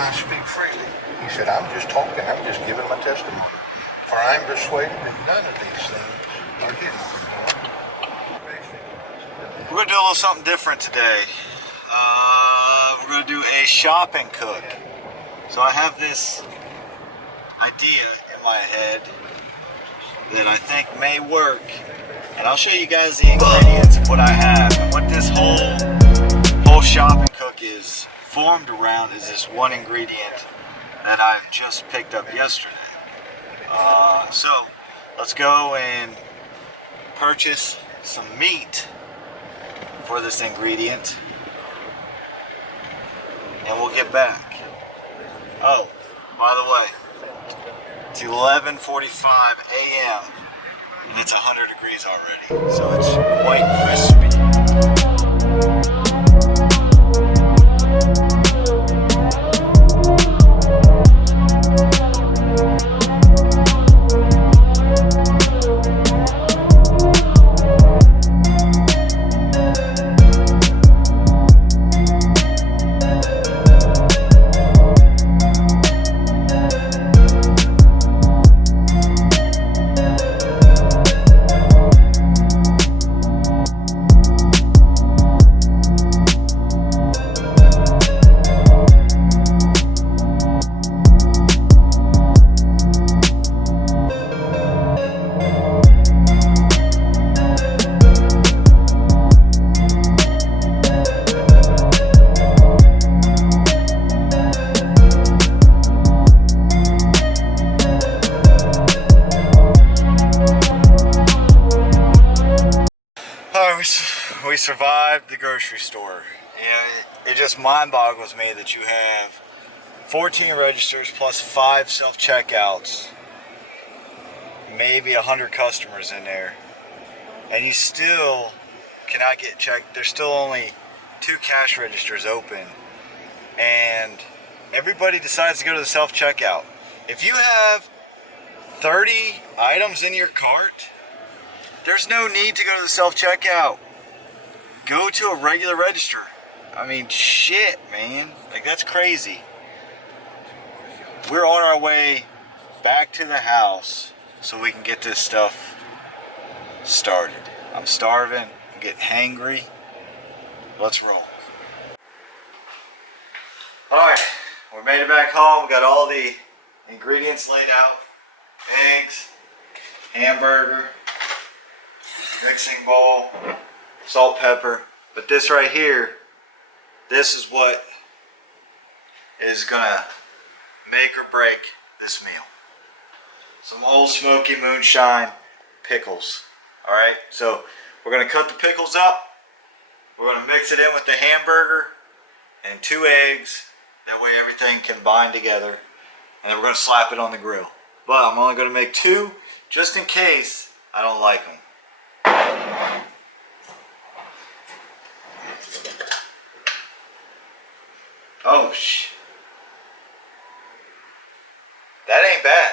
I speak freely. He said, I'm just talking. I'm just giving my testimony. For I am persuaded that none of these things are hidden from God. We're going to do a little something different today. We're going to do a shopping cook. So I have this idea in my head that I think may work. And I'll show you guys the ingredients of what I have. And what this whole shopping cook is formed around is this one ingredient that I just picked up yesterday. So let's go and purchase some meat for this ingredient, and we'll get back. Oh, by the way, it's 11:45 a.m. and it's 100 degrees already, so it's quite crispy. We survived the grocery store. It just mind boggles me that you have 14 registers plus 5 self-checkouts, maybe 100 customers in there, and you still cannot get checked. There's still only 2 cash registers open, and everybody decides to go to the self-checkout. If you have 30 items in your cart, there's no need to go to the self-checkout. Go to a regular register. I mean, shit, man. Like, that's crazy. We're on our way back to the house so we can get this stuff started. I'm starving. I'm getting hangry. Let's roll. Alright, we made it back home. We got all the ingredients laid out. Eggs, hamburger, mixing bowl, salt, pepper. But this right here, this is what is gonna make or break this meal. Some Old Smoky Moonshine pickles. Alright, so we're gonna cut the pickles up. We're gonna mix it in with the hamburger and 2 eggs. That way everything can bind together. And then we're gonna slap it on the grill. But I'm only gonna make 2 just in case I don't like them. Oh, that ain't bad.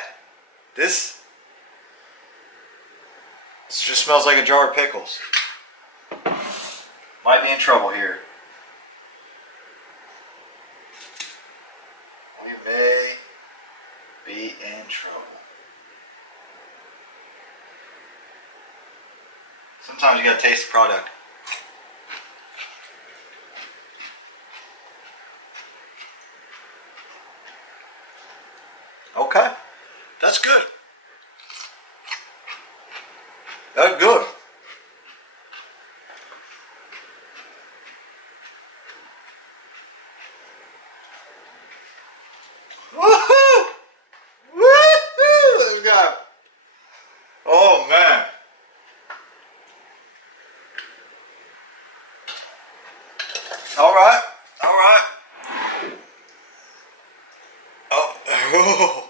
This just smells like a jar of pickles. Might be in trouble here. We may be in trouble. Sometimes you gotta taste the product. Okay, that's good. That's good. Woohoo! Woohoo! This guy. Oh man. All right. All right. Oh.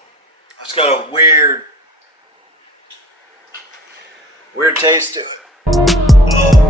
It's got a weird taste to it. Oh.